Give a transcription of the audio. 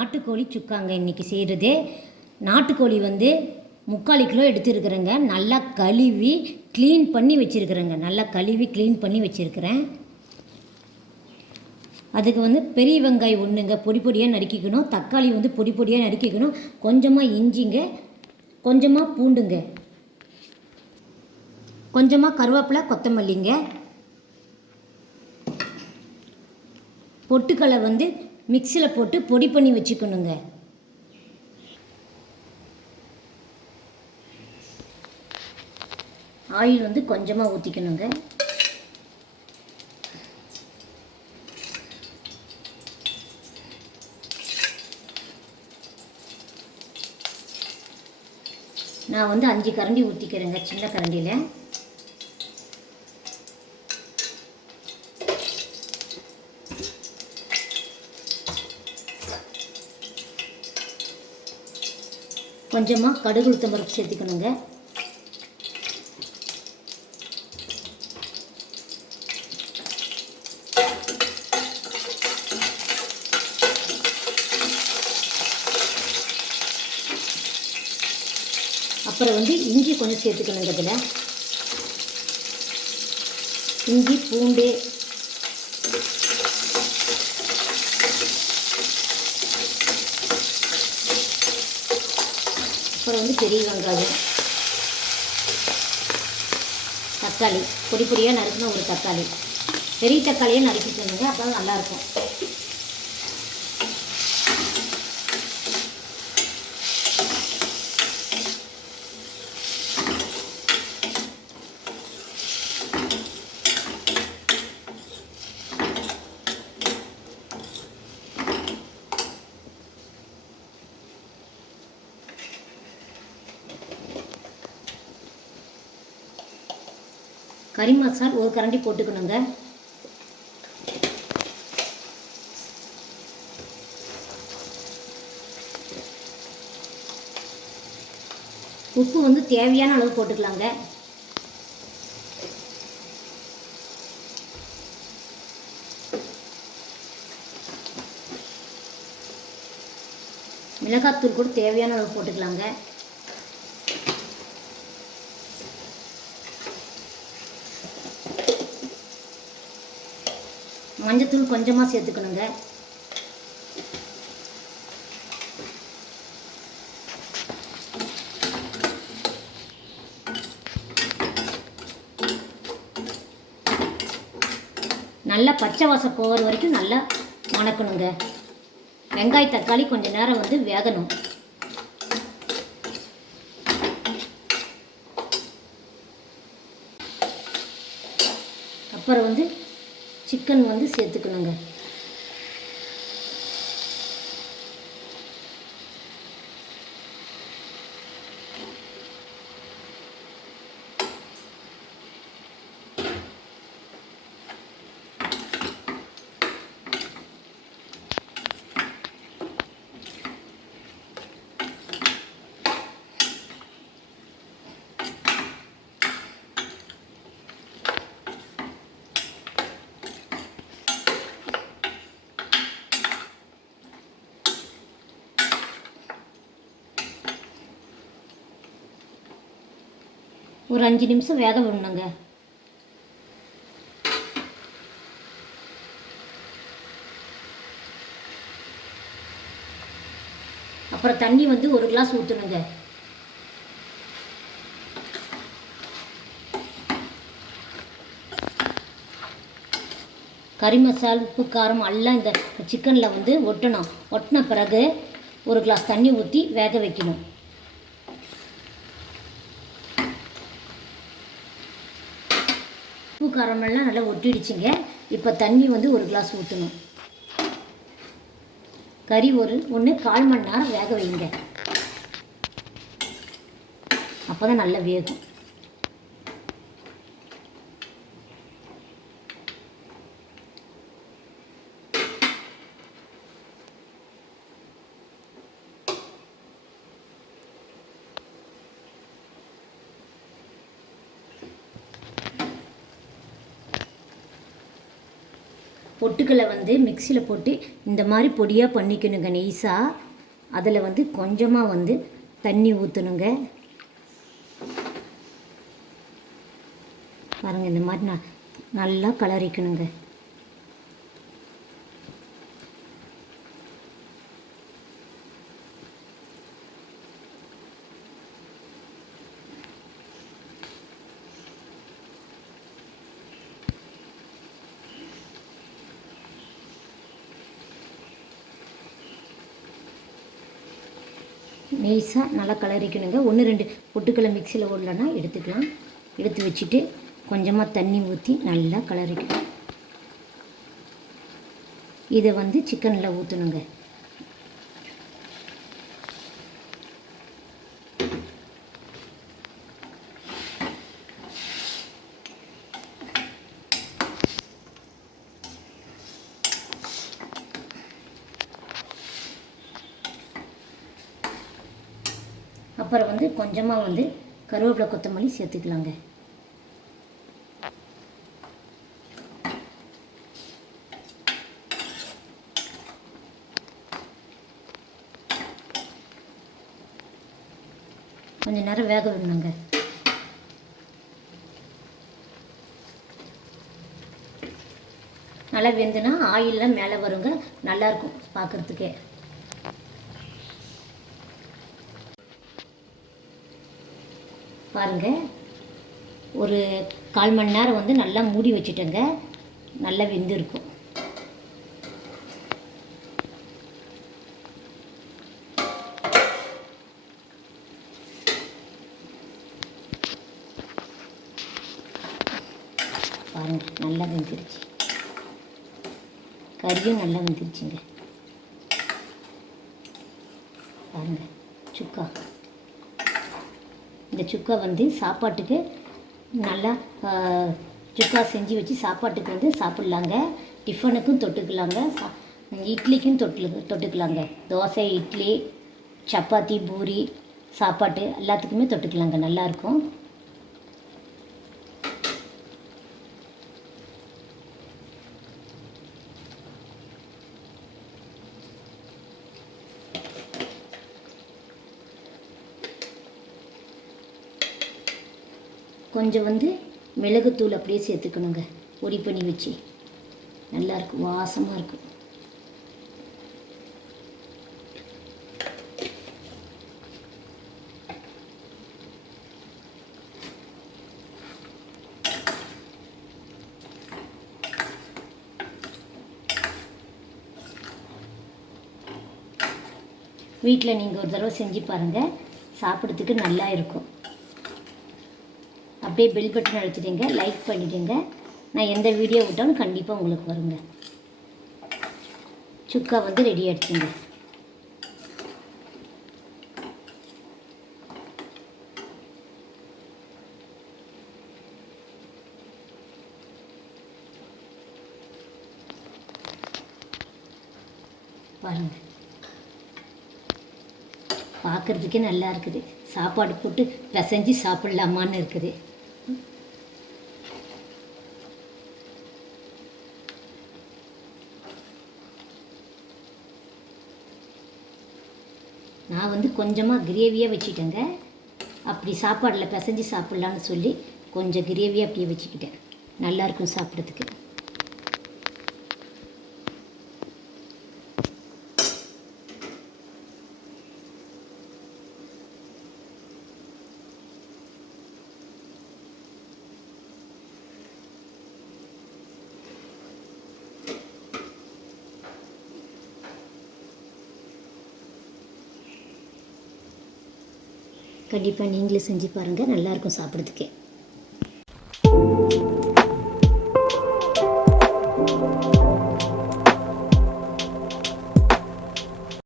நாட்டுக்கோழி சுக்காங்க இன்றைக்கி செய்கிறது நாட்டுக்கோழி வந்து முக்கால் கிலோ எடுத்துருக்குறேங்க. நல்லா கழுவி க்ளீன் பண்ணி வச்சுருக்குறேங்க. நல்லா கழுவி க்ளீன் பண்ணி வச்சுருக்கிறேன். அதுக்கு வந்து பெரிய வெங்காயம் ஒன்றுங்க பொடி பொடியாக நறுக்கிக்கணும். தக்காளி வந்து பொடி பொடியாக நறுக்கிக்கணும். கொஞ்சமாக இஞ்சிங்க. கொஞ்சமாக பூண்டுங்க. கொஞ்சமாக கருவேப்பிலை கொத்தமல்லிங்க. பொட்டுக்களை வந்து மிக்சியில் போட்டு பொடி பண்ணி வச்சுக்கணுங்க. ஆயில் வந்து கொஞ்சமாக ஊற்றிக்கணுங்க நான் வந்து அஞ்சு கரண்டி ஊற்றிக்கிறேங்க சின்ன கரண்டியில். கொஞ்சமாக கடுகு உளுத்தம் பருப்பு சேர்த்துக்கணுங்க. அப்புறம் வந்து இஞ்சி கொஞ்சம் சேர்த்துக்கணுங்க இதில் இஞ்சி பூண்டு அப்புறம் வந்து பெரிய வெங்காயம். தக்காளி பொடி பொடியாக நறுக்கின ஒரு தக்காளி. பெரிய தக்காளியாக நறுக்கிக்கணுங்க அப்போ தான் நல்லாயிருக்கும் கறி மசால் ஒரு கரண்டி போட்டுக்கணுங்க. உப்பு வந்து தேவையான அளவு போட்டுக்கலாங்க. மிளகாத்தூள் கூட தேவையான அளவு போட்டுக்கலாங்க. மஞ்சத்தூள் கொஞ்சமாக சேர்த்துக்கணுங்க. நல்லா பச்சை வாசம் போகிற வரைக்கும் நல்லா வணக்கணுங்க வெங்காய தக்காளி கொஞ்ச நேரம் வந்து வேகணும். அப்புறம் வந்து சிக்கன் வந்து சேர்த்துக்கணுங்க. ஒரு அஞ்சு நிமிஷம் வேக விடணுங்க. அப்புறம் தண்ணி வந்து ஒரு கிளாஸ் ஊற்றணுங்க கறி மசால் உப்பு காரம் எல்லாம் இந்த சிக்கனில் வந்து ஒட்டணும். ஒட்டின பிறகு ஒரு கிளாஸ் தண்ணி ஊற்றி வேக வைக்கணும் உப்பு காரமெல்லாம் நல்லா ஒட்டிடுச்சுங்க. இப்போ தண்ணி வந்து ஒரு கிளாஸ் ஊற்றணும் கறி ஒரு ஒன்று கால் மணி நேரம் வேக வைங்க அப்போ தான் நல்லா வேகும். பொட்டுக்களை வந்து மிக்சியில் போட்டு இந்த மாதிரி பொடியாக பண்ணிக்கணுங்க நெய்ஸாக அதில் வந்து கொஞ்சமாக வந்து தண்ணி ஊற்றணுங்க பாருங்கள் இந்த மாதிரி நான் நல்லா கலரிக்கணுங்க. நெய்ஸாக நல்லா கலரிக்கணுங்க. ஒன்று ரெண்டு பொட்டுக்களை மிக்சியில் ஓடலன்னா எடுத்துக்கலாம். எடுத்து வச்சுட்டு கொஞ்சமாக தண்ணி ஊற்றி நல்லா கலரிக்கணும். இதை வந்து சிக்கனில் ஊற்றணுங்க அப்புறம் வந்து கொஞ்சமாக வந்து கருவேப்பிலை கொத்தமல்லி சேர்த்துக்கலாங்க. கொஞ்சம் நேரம் வேக விடணுங்க. நல்லா வெந்துனா ஆயிலெலாம் மேலே வருங்க. நல்லாயிருக்கும் பார்க்குறதுக்கே பாருங்கள் ஒரு கால் மணி நேரம் வந்து நல்லா மூடி வச்சுட்டேங்க. நல்லா வெந்திருக்கும். பாருங்கள் நல்லா வெந்துருச்சு. கறியும் நல்லா வெந்துருச்சுங்க பாருங்க சுக்கா இந்த சுக்கா வந்து சாப்பாட்டுக்கு நல்லா சுக்கா செஞ்சு வச்சு சாப்பாட்டுக்கு வந்து சாப்பிட்லாங்க. டிஃபனுக்கும் தொட்டுக்கலாங்க. இட்லிக்கும் தொட்டு தொட்டுக்கலாங்க. தோசை இட்லி சப்பாத்தி பூரி சாப்பாட்டு எல்லாத்துக்குமே தொட்டுக்கலாங்க. நல்லாயிருக்கும். கொஞ்சம் வந்து மிளகுத்தூள் அப்படியே சேர்த்துக்கணுங்க. பொடி பண்ணி வச்சு. நல்லாயிருக்கும் வாசமாக இருக்கும். வீட்டில் நீங்கள் ஒரு தடவை செஞ்சு பாருங்கள் சாப்பிட்றதுக்கு நல்லா இருக்கும். அப்படியே பெல் பட்டன் அழுத்திடுங்க லைக் பண்ணிவிடுங்க நான் எந்த வீடியோ விட்டாலும் கண்டிப்பாக உங்களுக்கு வருங்க. சுக்கா வந்து ரெடி ஆகிடுச்சுங்க பாருங்க. பார்க்குறதுக்கே நல்லா இருக்குது. சாப்பாடு போட்டு பிசைஞ்சு சாப்பிட்லாமான்னு இருக்குது. நான் வந்து கொஞ்சமாக கிரேவியாக வச்சுட்டேங்க. அப்படி சாப்பாடில் பிசைஞ்சு சாப்பிட்லான்னு சொல்லி கொஞ்சம் கிரேவியாக அப்படியே வச்சுக்கிட்டேன். நல்லாயிருக்கும் சாப்பிட்றதுக்கு. கண்டிப்பாக நீங்களும் செஞ்சு பாருங்கள் நல்லாயிருக்கும் சாப்பிட்றதுக்கே.